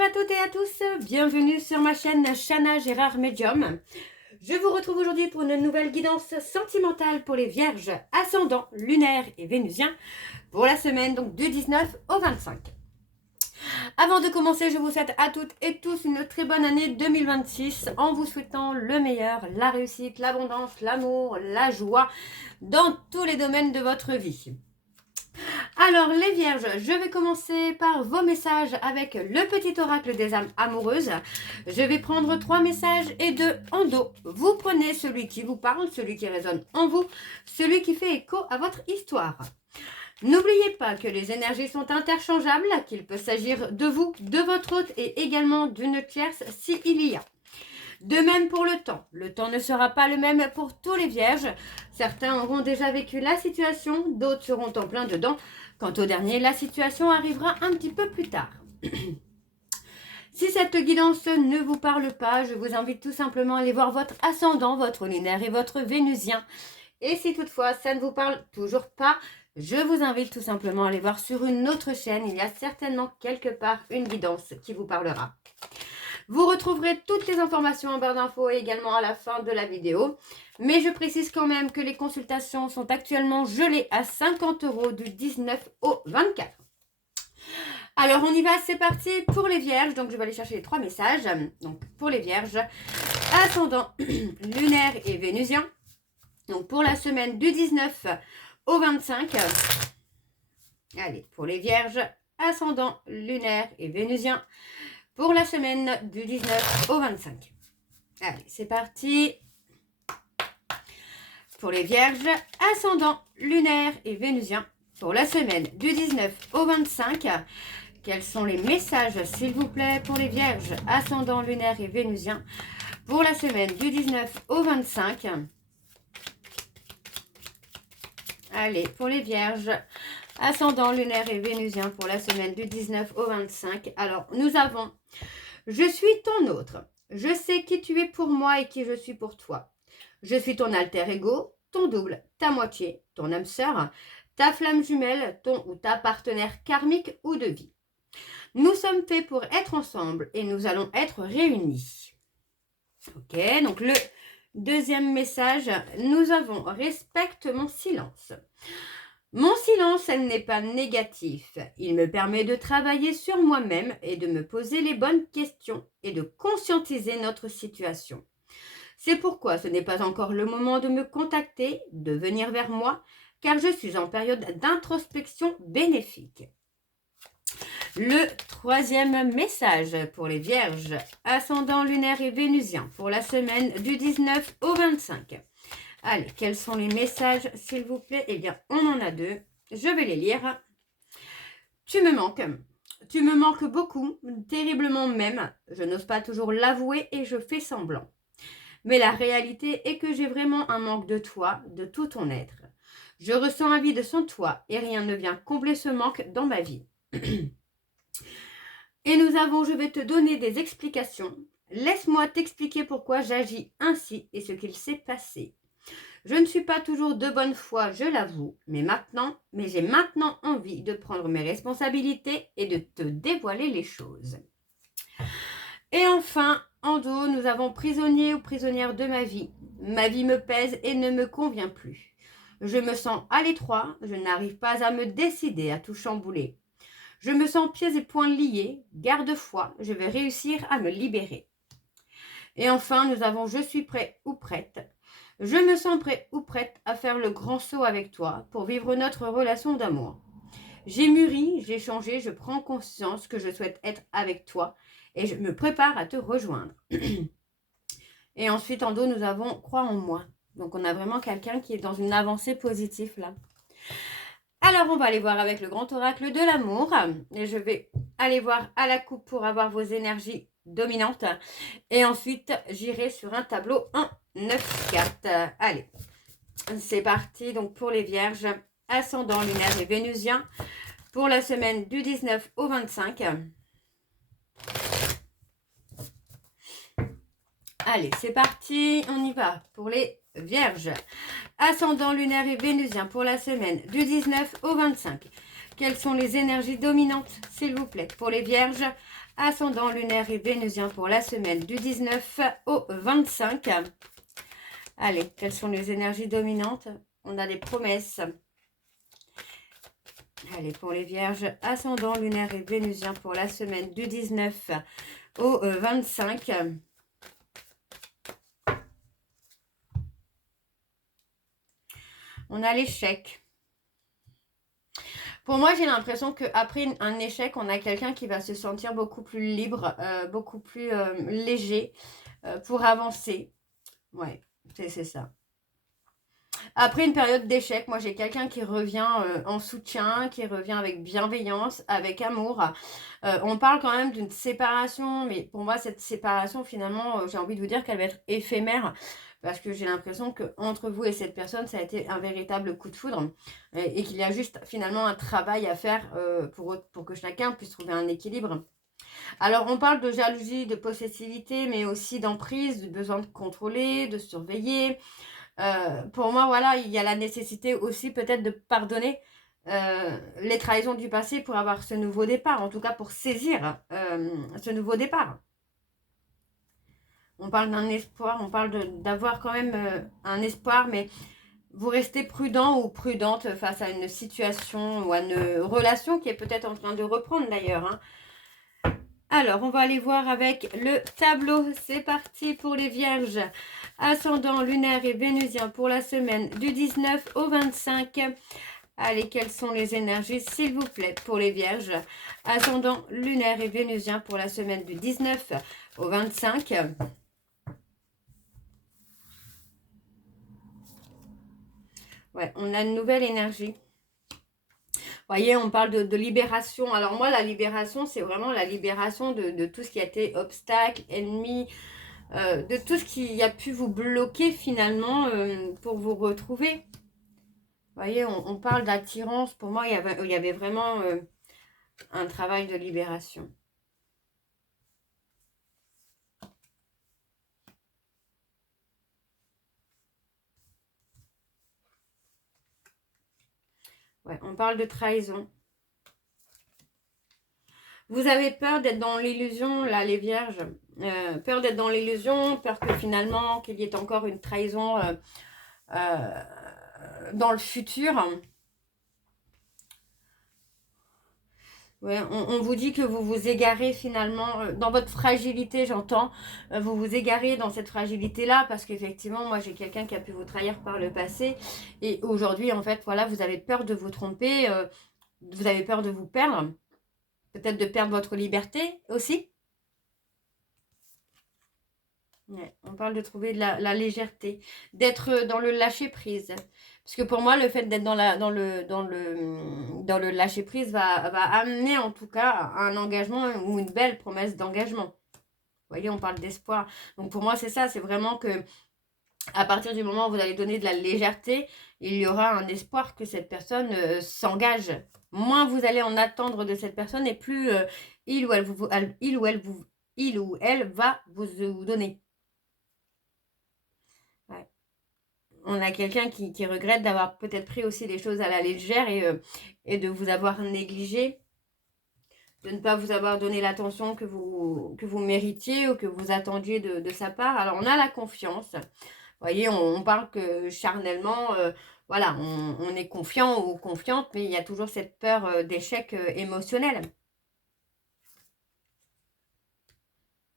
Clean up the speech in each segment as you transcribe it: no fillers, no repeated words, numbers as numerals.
Bonjour à toutes et à tous, bienvenue sur ma chaîne Chana Gérard Medium. Je vous retrouve aujourd'hui pour une nouvelle guidance sentimentale pour les vierges ascendants, lunaires et vénusiens pour la semaine donc du 19 au 25. Avant de commencer, je vous souhaite à toutes et tous une très bonne année 2026 en vous souhaitant le meilleur, la réussite, l'abondance, l'amour, la joie dans tous les domaines de votre vie. Alors les vierges, je vais commencer par vos messages avec le petit oracle des âmes amoureuses. Je vais prendre 3 messages et 2 en dos. Vous prenez celui qui vous parle, celui qui résonne en vous, celui qui fait écho à votre histoire. N'oubliez pas que les énergies sont interchangeables, qu'il peut s'agir de vous, de votre hôte et également d'une tierce s'il y a. De même pour le temps. Le temps ne sera pas le même pour tous les vierges. Certains auront déjà vécu la situation, d'autres seront en plein dedans. Quant au dernier, la situation arrivera un petit peu plus tard. Si cette guidance ne vous parle pas, je vous invite tout simplement à aller voir votre ascendant, votre lunaire et votre vénusien. Et si toutefois ça ne vous parle toujours pas, je vous invite tout simplement à aller voir sur une autre chaîne. Il y a certainement quelque part une guidance qui vous parlera. Vous retrouverez toutes les informations en barre d'infos et également à la fin de la vidéo. Mais je précise quand même que les consultations sont actuellement gelées à 50 € du 19 au 24. Alors on y va, c'est parti pour les vierges. Donc je vais aller chercher les 3 messages. Donc pour les vierges, ascendant, lunaire et vénusien. Donc pour la semaine du 19 au 25. Allez, pour les vierges, ascendant, lunaire et vénusien. Pour la semaine du 19 au 25. Allez, c'est parti. Pour les vierges, ascendant, lunaire et vénusien. Pour la semaine du 19 au 25. Quels sont les messages, s'il vous plaît, pour les vierges, ascendant, lunaire et vénusien. Pour la semaine du 19 au 25. Allez, pour les vierges, ascendant, lunaire et vénusien pour la semaine du 19 au 25. Alors, nous avons « Je suis ton autre. Je sais qui tu es pour moi et qui je suis pour toi. Je suis ton alter ego, ton double, ta moitié, ton âme sœur, ta flamme jumelle, ton ou ta partenaire karmique ou de vie. Nous sommes faits pour être ensemble et nous allons être réunis. » Ok, donc le deuxième message, nous avons « Respecte mon silence. » Mon silence, elle n'est pas négatif. Il me permet de travailler sur moi-même et de me poser les bonnes questions et de conscientiser notre situation. C'est pourquoi ce n'est pas encore le moment de me contacter, de venir vers moi, car je suis en période d'introspection bénéfique. Le troisième message pour les vierges, ascendant, lunaire et vénusien, pour la semaine du 19 au 25. Allez, quels sont les messages, s'il vous plaît? Eh bien, on en a 2. Je vais les lire. Tu me manques. Tu me manques beaucoup, terriblement même. Je n'ose pas toujours l'avouer et je fais semblant. Mais la réalité est que j'ai vraiment un manque de toi, de tout ton être. Je ressens un vide sans toi et rien ne vient combler ce manque dans ma vie. Et nous avons, je vais te donner des explications. Laisse-moi t'expliquer pourquoi j'agis ainsi et ce qu'il s'est passé. Je ne suis pas toujours de bonne foi, je l'avoue, mais j'ai maintenant envie de prendre mes responsabilités et de te dévoiler les choses. Et enfin, en dos, nous avons prisonnier ou prisonnière de ma vie. Ma vie me pèse et ne me convient plus. Je me sens à l'étroit, je n'arrive pas à me décider à tout chambouler. Je me sens pieds et poings liés, garde-foi, je vais réussir à me libérer. Et enfin, nous avons je suis prêt ou prête. Je me sens prêt ou prête à faire le grand saut avec toi pour vivre notre relation d'amour. J'ai mûri, j'ai changé, je prends conscience que je souhaite être avec toi et je me prépare à te rejoindre. Et ensuite, en dos, nous avons crois en moi. Donc, on a vraiment quelqu'un qui est dans une avancée positive là. Alors, on va aller voir avec le grand oracle de l'amour. Et je vais aller voir à la coupe pour avoir vos énergies dominantes. Et ensuite, j'irai sur un tableau en 9 cartes. Allez, c'est parti. Donc, pour les vierges, ascendant, lunaire et vénusien, pour la semaine du 19 au 25. Allez, c'est parti. On y va pour les vierges. Ascendant, lunaire et vénusien pour la semaine du 19 au 25. quelles sont les énergies dominantes, s'il vous plaît, pour les vierges, ascendant lunaire et vénusien pour la semaine du 19 au 25. Allez, quelles sont les énergies dominantes? On a des promesses. Allez, pour les vierges, ascendant lunaire et vénusien pour la semaine du 19 au 25. On a l'échec. Pour moi, j'ai l'impression qu'après un échec, on a quelqu'un qui va se sentir beaucoup plus libre, beaucoup plus léger pour avancer. Ouais, c'est ça. Après une période d'échec, moi j'ai quelqu'un qui revient en soutien, qui revient avec bienveillance, avec amour. On parle quand même d'une séparation, mais pour moi cette séparation finalement, j'ai envie de vous dire qu'elle va être éphémère. Parce que j'ai l'impression qu'entre vous et cette personne, ça a été un véritable coup de foudre. Et qu'il y a juste finalement un travail à faire pour que chacun puisse trouver un équilibre. Alors on parle de jalousie, de possessivité, mais aussi d'emprise, du besoin de contrôler, de surveiller. Pour moi, voilà, il y a la nécessité aussi peut-être de pardonner les trahisons du passé pour avoir ce nouveau départ, en tout cas pour saisir ce nouveau départ. On parle d'un espoir, on parle d'avoir quand même un espoir, mais vous restez prudent ou prudente face à une situation ou à une relation qui est peut-être en train de reprendre d'ailleurs. Hein. Alors, on va aller voir avec le tableau. C'est parti pour les vierges. Ascendant lunaire et vénusien pour la semaine du 19 au 25. Allez, quelles sont les énergies, s'il vous plaît, pour les vierges? Ascendant lunaire et vénusien pour la semaine du 19 au 25. Ouais, on a une nouvelle énergie. Vous voyez, on parle de libération. Alors moi, la libération, c'est vraiment la libération de tout ce qui a été obstacle, ennemi, de tout ce qui a pu vous bloquer finalement pour vous retrouver. Vous voyez, on parle d'attirance. Pour moi, il y avait vraiment un travail de libération. Ouais, on parle de trahison. Vous avez peur d'être dans l'illusion, là, les vierges. Peur d'être dans l'illusion, peur que finalement, qu'il y ait encore une trahison dans le futur. Ouais, on vous dit que vous vous égarez finalement dans votre fragilité, j'entends. Vous vous égarez dans cette fragilité-là parce qu'effectivement, moi, j'ai quelqu'un qui a pu vous trahir par le passé. Et aujourd'hui, en fait, voilà, vous avez peur de vous tromper. Vous avez peur de vous perdre. Peut-être de perdre votre liberté aussi. Ouais, on parle de trouver de la légèreté. D'être dans le lâcher-prise. Parce que pour moi, le fait d'être dans le lâcher-prise va amener en tout cas un engagement ou une belle promesse d'engagement. Vous voyez, on parle d'espoir. Donc pour moi, c'est ça. C'est vraiment que à partir du moment où vous allez donner de la légèreté, il y aura un espoir que cette personne s'engage. Moins vous allez en attendre de cette personne et plus il ou elle va vous donner. Ouais. On a quelqu'un qui regrette d'avoir peut-être pris aussi les choses à la légère et de vous avoir négligé, de ne pas vous avoir donné l'attention que vous méritiez ou que vous attendiez de sa part. Alors, on a la confiance. Vous voyez, on parle que charnellement, voilà, on est confiant ou confiante, mais il y a toujours cette peur d'échec émotionnel.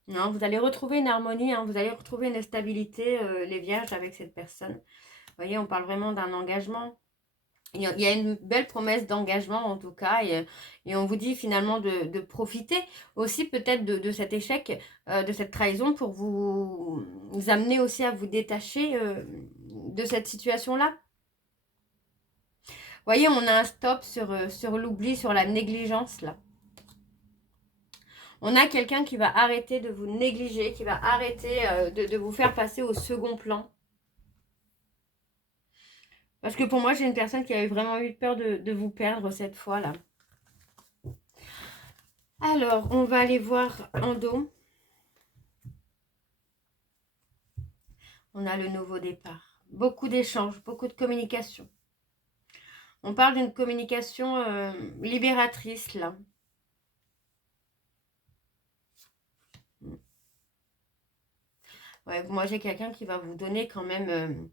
Non, vous allez retrouver une harmonie, hein, vous allez retrouver une stabilité, les vierges, avec cette personne. Vous voyez, on parle vraiment d'un engagement. Il y a une belle promesse d'engagement en tout cas et on vous dit finalement de profiter aussi peut-être de cet échec, de cette trahison pour vous amener aussi à vous détacher de cette situation-là. Vous voyez, on a un stop sur l'oubli, sur la négligence là. On a quelqu'un qui va arrêter de vous négliger, qui va arrêter de vous faire passer au second plan. Parce que pour moi, j'ai une personne qui avait vraiment eu peur de vous perdre cette fois-là. Alors, on va aller voir en dos. On a le nouveau départ. Beaucoup d'échanges, beaucoup de communication. On parle d'une communication libératrice, là. Ouais, moi, j'ai quelqu'un qui va vous donner quand même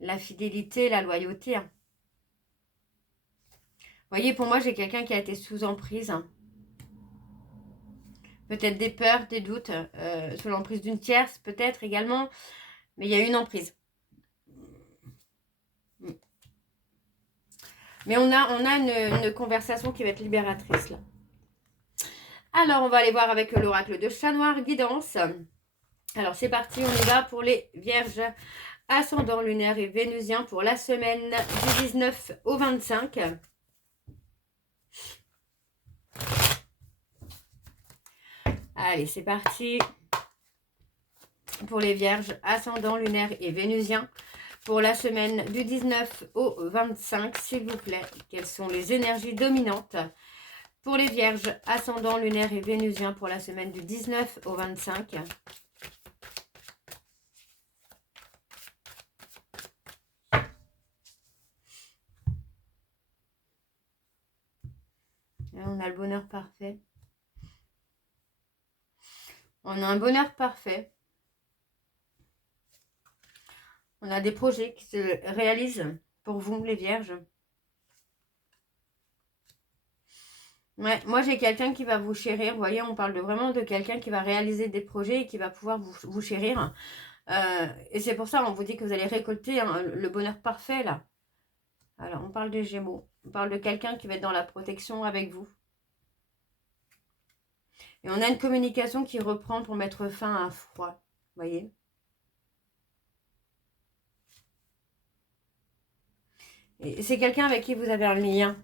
la fidélité, la loyauté. Hein. Vous voyez, pour moi, j'ai quelqu'un qui a été sous emprise. Hein. Peut-être des peurs, des doutes, sous l'emprise d'une tierce, peut-être également. Mais il y a une emprise. Mais on a une conversation qui va être libératrice, là. Alors, on va aller voir avec l'oracle de Chat Noir, guidance. Alors, c'est parti, on y va pour les vierges. Ascendant lunaire et vénusien pour la semaine du 19 au 25. Allez, c'est parti pour les vierges, ascendant lunaire et vénusien pour la semaine du 19 au 25, s'il vous plaît. Quelles sont les énergies dominantes pour les vierges, ascendant lunaire et vénusien pour la semaine du 19 au 25? On a le bonheur parfait. On a un bonheur parfait. On a des projets qui se réalisent pour vous, les vierges. Ouais, moi, j'ai quelqu'un qui va vous chérir. Vous voyez, on parle vraiment de quelqu'un qui va réaliser des projets et qui va pouvoir vous chérir. Et c'est pour ça, on vous dit que vous allez récolter le bonheur parfait, là. Alors, on parle des Gémeaux. On parle de quelqu'un qui va être dans la protection avec vous. Et on a une communication qui reprend pour mettre fin à un froid. Vous voyez? Et c'est quelqu'un avec qui vous avez un lien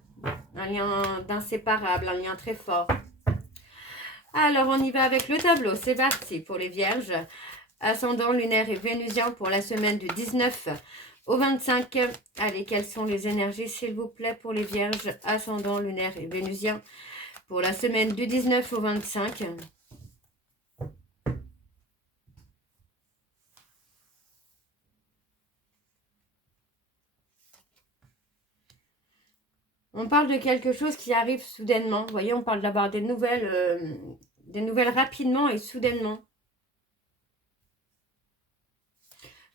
d'inséparable, un lien très fort. Alors, on y va avec le tableau. C'est parti pour les vierges. Ascendant lunaire et vénusien pour la semaine du 19 au 25. Allez, quelles sont les énergies, s'il vous plaît, pour les vierges, ascendant lunaire et vénusien pour la semaine du 19 au 25. On parle de quelque chose qui arrive soudainement. Vous voyez, on parle d'avoir des nouvelles rapidement et soudainement.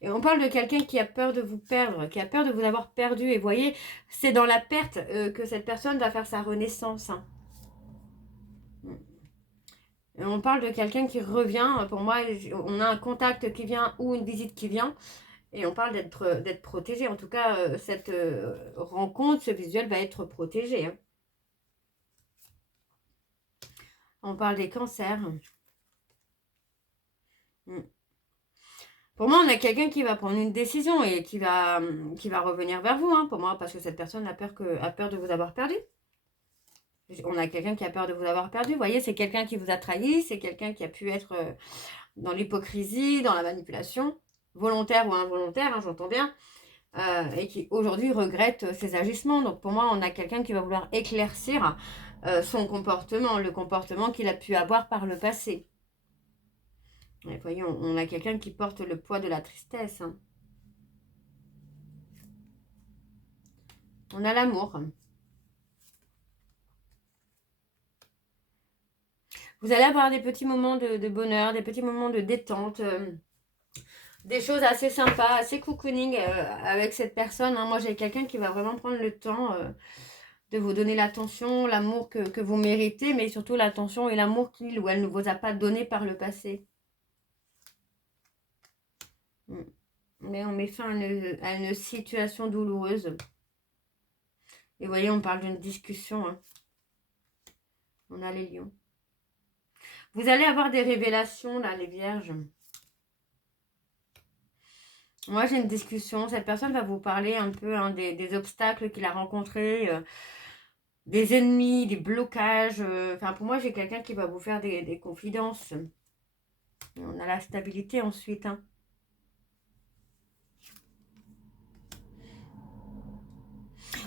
Et on parle de quelqu'un qui a peur de vous perdre, qui a peur de vous avoir perdu. Et vous voyez, c'est dans la perte que cette personne va faire sa renaissance. Hein. Et on parle de quelqu'un qui revient. Pour moi, on a un contact qui vient ou une visite qui vient. Et on parle d'être protégé. En tout cas, cette rencontre, ce visuel va être protégé. Hein. On parle des cancers. Pour moi, on a quelqu'un qui va prendre une décision et qui va revenir vers vous. Hein, pour moi, parce que cette personne a peur de vous avoir perdu. On a quelqu'un qui a peur de vous avoir perdu. Vous voyez, c'est quelqu'un qui vous a trahi. C'est quelqu'un qui a pu être dans l'hypocrisie, dans la manipulation, volontaire ou involontaire, hein, j'entends bien. Et qui aujourd'hui regrette ses agissements. Donc pour moi, on a quelqu'un qui va vouloir éclaircir son comportement, le comportement qu'il a pu avoir par le passé. Et vous voyez, on a quelqu'un qui porte le poids de la tristesse. Hein. On a l'amour. Vous allez avoir des petits moments de bonheur, des petits moments de détente, des choses assez sympas, assez cocooning avec cette personne. Hein. Moi, j'ai quelqu'un qui va vraiment prendre le temps de vous donner l'attention, l'amour que vous méritez, mais surtout l'attention et l'amour qu'il ou elle ne vous a pas donné par le passé. Mais on met fin à une situation douloureuse. Et vous voyez, on parle d'une discussion. Hein. On a les lions. Vous allez avoir des révélations, là, les vierges. Moi, j'ai une discussion. Cette personne va vous parler un peu hein, des obstacles qu'il a rencontrés, des ennemis, des blocages. Enfin, pour moi, j'ai quelqu'un qui va vous faire des confidences. Et on a la stabilité ensuite. Hein.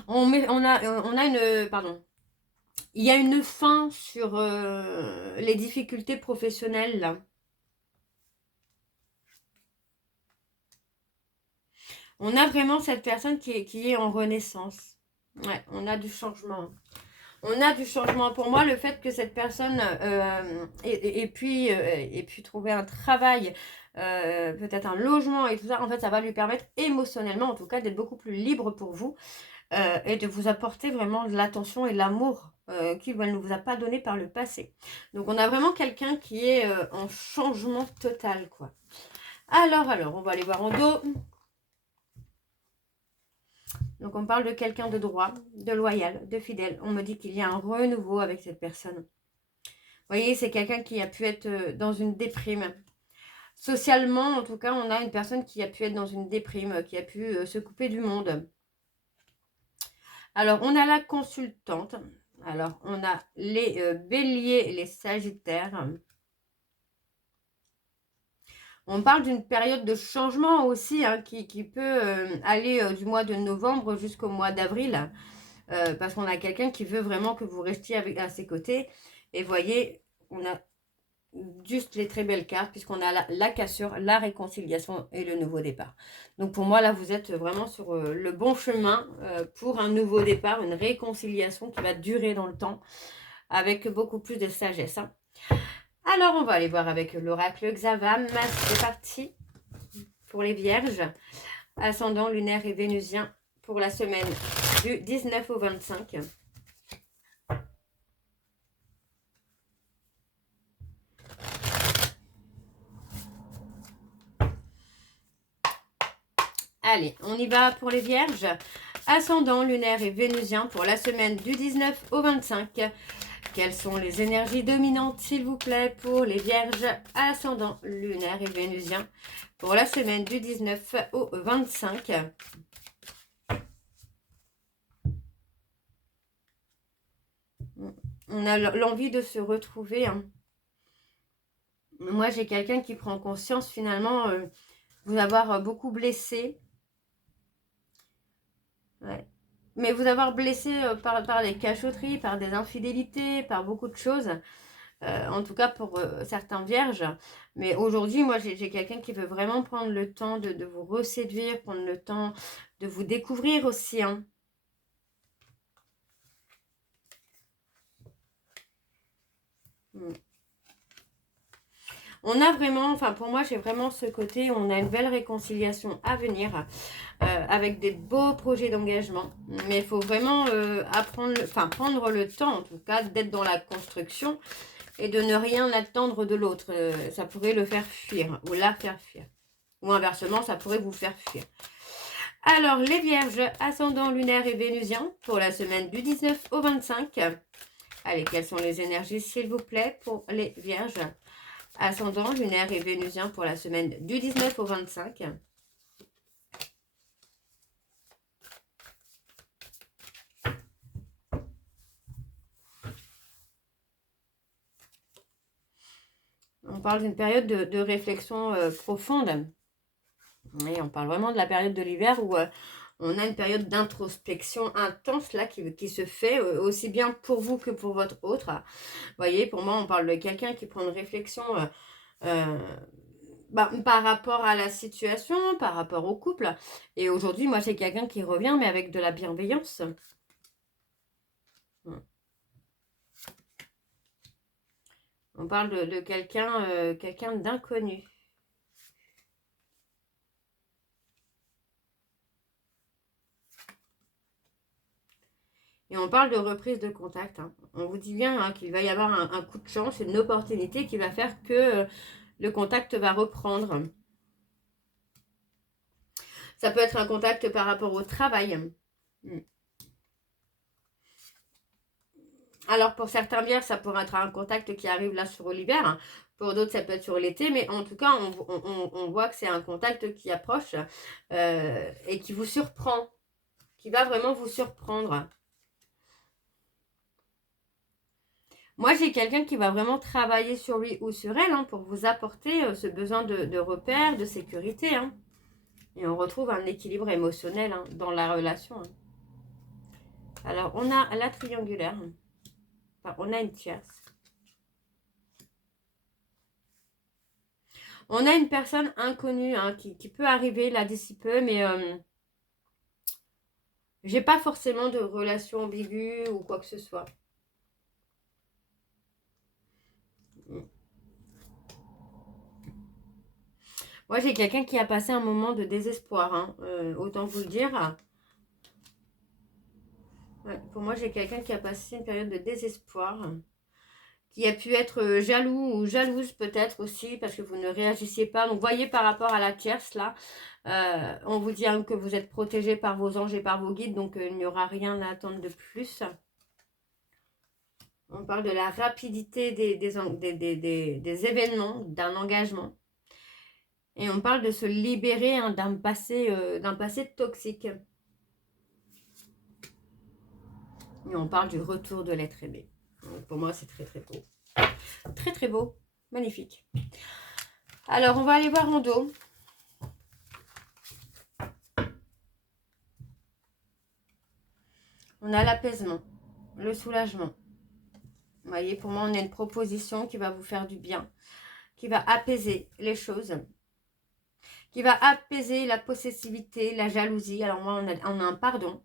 On a une... Pardon. Il y a une fin sur les difficultés professionnelles, là. On a vraiment cette personne qui est en renaissance. Ouais, on a du changement. On a du changement. Pour moi, le fait que cette personne ait pu trouver un travail, peut-être un logement et tout ça, en fait, ça va lui permettre émotionnellement, en tout cas, d'être beaucoup plus libre pour vous et de vous apporter vraiment de l'attention et de l'amour qu'il ne vous a pas donné par le passé. Donc, on a vraiment quelqu'un qui est en changement total, quoi. Alors, on va aller voir en dos. Donc, on parle de quelqu'un de droit, de loyal, de fidèle. On me dit qu'il y a un renouveau avec cette personne. Vous voyez, c'est quelqu'un qui a pu être dans une déprime. Socialement, en tout cas, on a une personne qui a pu être dans une déprime, qui a pu se couper du monde. Alors, on a la consultante. Alors, on a les béliers et les sagittaires. On parle d'une période de changement aussi, hein, qui peut aller du mois de novembre jusqu'au mois d'avril. Parce qu'on a quelqu'un qui veut vraiment que vous restiez à ses côtés. Et voyez, on a juste les très belles cartes, puisqu'on a la cassure, la réconciliation et le nouveau départ. Donc pour moi, là, vous êtes vraiment sur le bon chemin pour un nouveau départ, une réconciliation qui va durer dans le temps, avec beaucoup plus de sagesse. Hein. Alors, on va aller voir avec l'oracle Xavam. C'est parti pour les vierges. Ascendant lunaire et vénusien pour la semaine du 19 au 25. Allez, on y va pour les vierges. Ascendant lunaire et vénusien pour la semaine du 19 au 25. Quelles sont les énergies dominantes, s'il vous plaît, pour les vierges ascendant lunaire et vénusien pour la semaine du 19 au 25. On a l'envie de se retrouver. Hein. Moi, j'ai quelqu'un qui prend conscience, finalement, vous avoir beaucoup blessé. Ouais. Mais vous avoir blessé par des cachotteries, par des infidélités, par beaucoup de choses. En tout cas pour certains vierges. Mais aujourd'hui, moi, j'ai quelqu'un qui veut vraiment prendre le temps de vous reséduire, prendre le temps de vous découvrir aussi. Hein. On a vraiment, enfin pour moi, j'ai vraiment ce côté où on a une belle réconciliation à venir avec des beaux projets d'engagement. Mais il faut vraiment prendre le temps, en tout cas, d'être dans la construction et de ne rien attendre de l'autre. Ça pourrait le faire fuir ou la faire fuir. Ou inversement, ça pourrait vous faire fuir. Alors, les vierges, ascendant lunaire et vénusien pour la semaine du 19 au 25. Allez, quelles sont les énergies, s'il vous plaît, pour les vierges ascendant lunaire et vénusien pour la semaine du 19 au 25. On parle d'une période de réflexion profonde. Et on parle vraiment de la période de l'hiver où on a une période d'introspection intense là qui se fait aussi bien pour vous que pour votre autre. Vous voyez, pour moi, on parle de quelqu'un qui prend une réflexion par rapport à la situation, par rapport au couple. Et aujourd'hui, moi, j'ai quelqu'un qui revient, mais avec de la bienveillance. On parle de quelqu'un d'inconnu. Et on parle de reprise de contact. Hein. On vous dit bien hein, qu'il va y avoir un coup de chance, une opportunité qui va faire que le contact va reprendre. Ça peut être un contact par rapport au travail. Alors pour certains vierges, ça pourrait être un contact qui arrive là sur l'hiver. Hein. Pour d'autres, ça peut être sur l'été. Mais en tout cas, on voit que c'est un contact qui approche et qui vous surprend. Qui va vraiment vous surprendre. Moi, j'ai quelqu'un qui va vraiment travailler sur lui ou sur elle hein, pour vous apporter ce besoin de repère, de sécurité. Hein. Et on retrouve un équilibre émotionnel hein, dans la relation. Hein. Alors, on a la triangulaire. Enfin, on a une tierce. On a une personne inconnue hein, qui peut arriver là d'ici peu, mais J'ai pas forcément de relation ambiguë ou quoi que ce soit. Moi, j'ai quelqu'un qui a passé un moment de désespoir, hein, autant vous le dire. Ouais, pour moi, j'ai quelqu'un qui a passé une période de désespoir, qui a pu être jaloux ou jalouse peut-être aussi, parce que vous ne réagissiez pas. Donc, voyez par rapport à la tierce, là, on vous dit hein, que vous êtes protégé par vos anges et par vos guides, donc il n'y aura rien à attendre de plus. On parle de la rapidité des événements, d'un engagement. Et on parle de se libérer hein, d'un passé toxique. Et on parle du retour de l'être aimé. Donc pour moi, c'est très très beau. Très très beau. Magnifique. Alors, on va aller voir en dos. On a l'apaisement, le soulagement. Vous voyez, pour moi, on a une proposition qui va vous faire du bien, qui va apaiser les choses, qui va apaiser la possessivité, la jalousie. Alors moi, on a un pardon.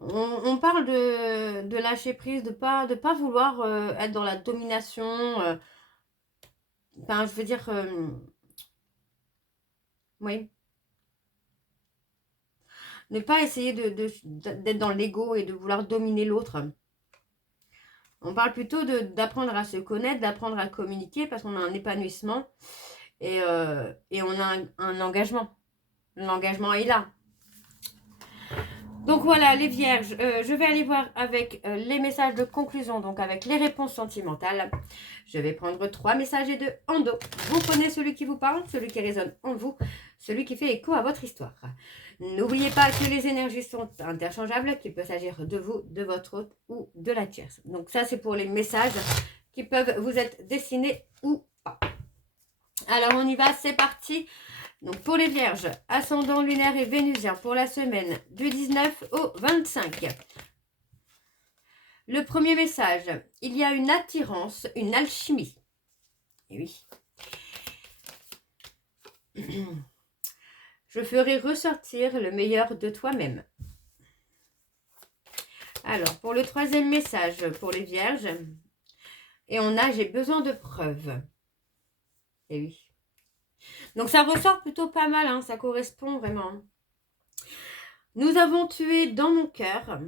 On parle de lâcher prise, de pas vouloir être dans la domination. Enfin, je veux dire, oui. Ne pas essayer d'être dans l'ego et de vouloir dominer l'autre. On parle plutôt d'apprendre à se connaître, d'apprendre à communiquer parce qu'on a un épanouissement et on a un engagement. L'engagement est là. Donc voilà, les vierges, je vais aller voir avec les messages de conclusion, donc avec les réponses sentimentales. Je vais prendre 3 messages et 2 en dos. Vous prenez celui qui vous parle, celui qui résonne en vous, celui qui fait écho à votre histoire. N'oubliez pas que les énergies sont interchangeables, qu'il peut s'agir de vous, de votre hôte ou de la tierce. Donc ça, c'est pour les messages qui peuvent vous être destinés ou pas. Alors, on y va, c'est parti. Donc, pour les vierges, ascendant lunaire et vénusien pour la semaine du 19 au 25. Le premier message, il y a une attirance, une alchimie. Et oui. Je ferai ressortir le meilleur de toi-même. Alors, pour le troisième message, pour les vierges, et on a, j'ai besoin de preuves. Et oui. Donc, ça ressort plutôt pas mal, hein, ça correspond vraiment. Nous avons tué dans mon cœur.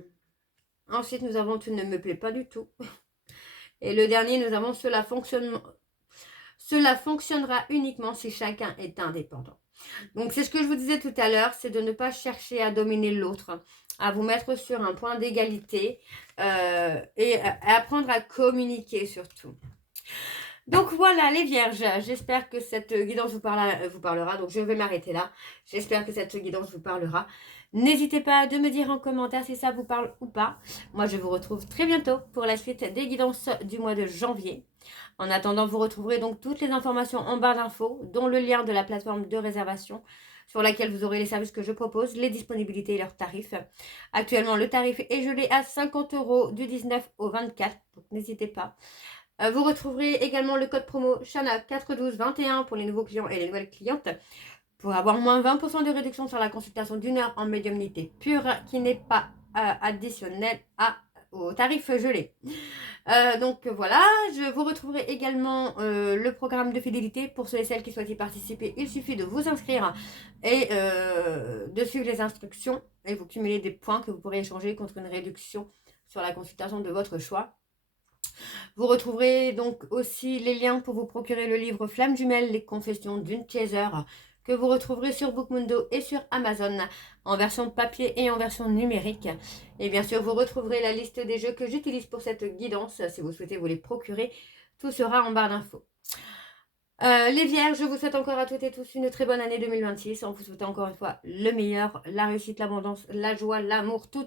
Ensuite, nous avons tu ne me plaît pas du tout. Et le dernier, nous avons cela fonctionnera uniquement si chacun est indépendant. Donc, c'est ce que je vous disais tout à l'heure, c'est de ne pas chercher à dominer l'autre, à vous mettre sur un point d'égalité et à apprendre à communiquer surtout. Donc voilà les vierges, j'espère que cette guidance vous parlera, donc je vais m'arrêter là. J'espère que cette guidance vous parlera. N'hésitez pas de me dire en commentaire si ça vous parle ou pas. Moi je vous retrouve très bientôt pour la suite des guidances du mois de janvier. En attendant, vous retrouverez donc toutes les informations en barre d'infos, dont le lien de la plateforme de réservation sur laquelle vous aurez les services que je propose, les disponibilités et leurs tarifs. Actuellement, le tarif est gelé à 50 € du 19 au 24, donc n'hésitez pas. Vous retrouverez également le code promo Chana41221 pour les nouveaux clients et les nouvelles clientes pour avoir moins 20% de réduction sur la consultation d'1 heure en médiumnité pure qui n'est pas additionnelle au tarif gelé. Donc voilà, je vous retrouverai également le programme de fidélité pour ceux et celles qui souhaitent y participer. Il suffit de vous inscrire et de suivre les instructions et vous cumulez des points que vous pourrez échanger contre une réduction sur la consultation de votre choix. Vous retrouverez donc aussi les liens pour vous procurer le livre Flamme Jumelle, les confessions d'une chaser, que vous retrouverez sur Bookmundo et sur Amazon en version papier et en version numérique. Et bien sûr, vous retrouverez la liste des jeux que j'utilise pour cette guidance. Si vous souhaitez vous les procurer, tout sera en barre d'infos. Les vierges, je vous souhaite encore à toutes et tous une très bonne année 2026. On vous souhaite encore une fois le meilleur, la réussite, l'abondance, la joie, l'amour, tout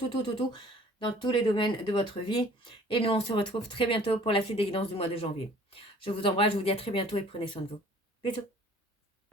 dans tous les domaines de votre vie. Et nous, on se retrouve très bientôt pour la suite des guidances du mois de janvier. Je vous embrasse, je vous dis à très bientôt et prenez soin de vous. Bisous.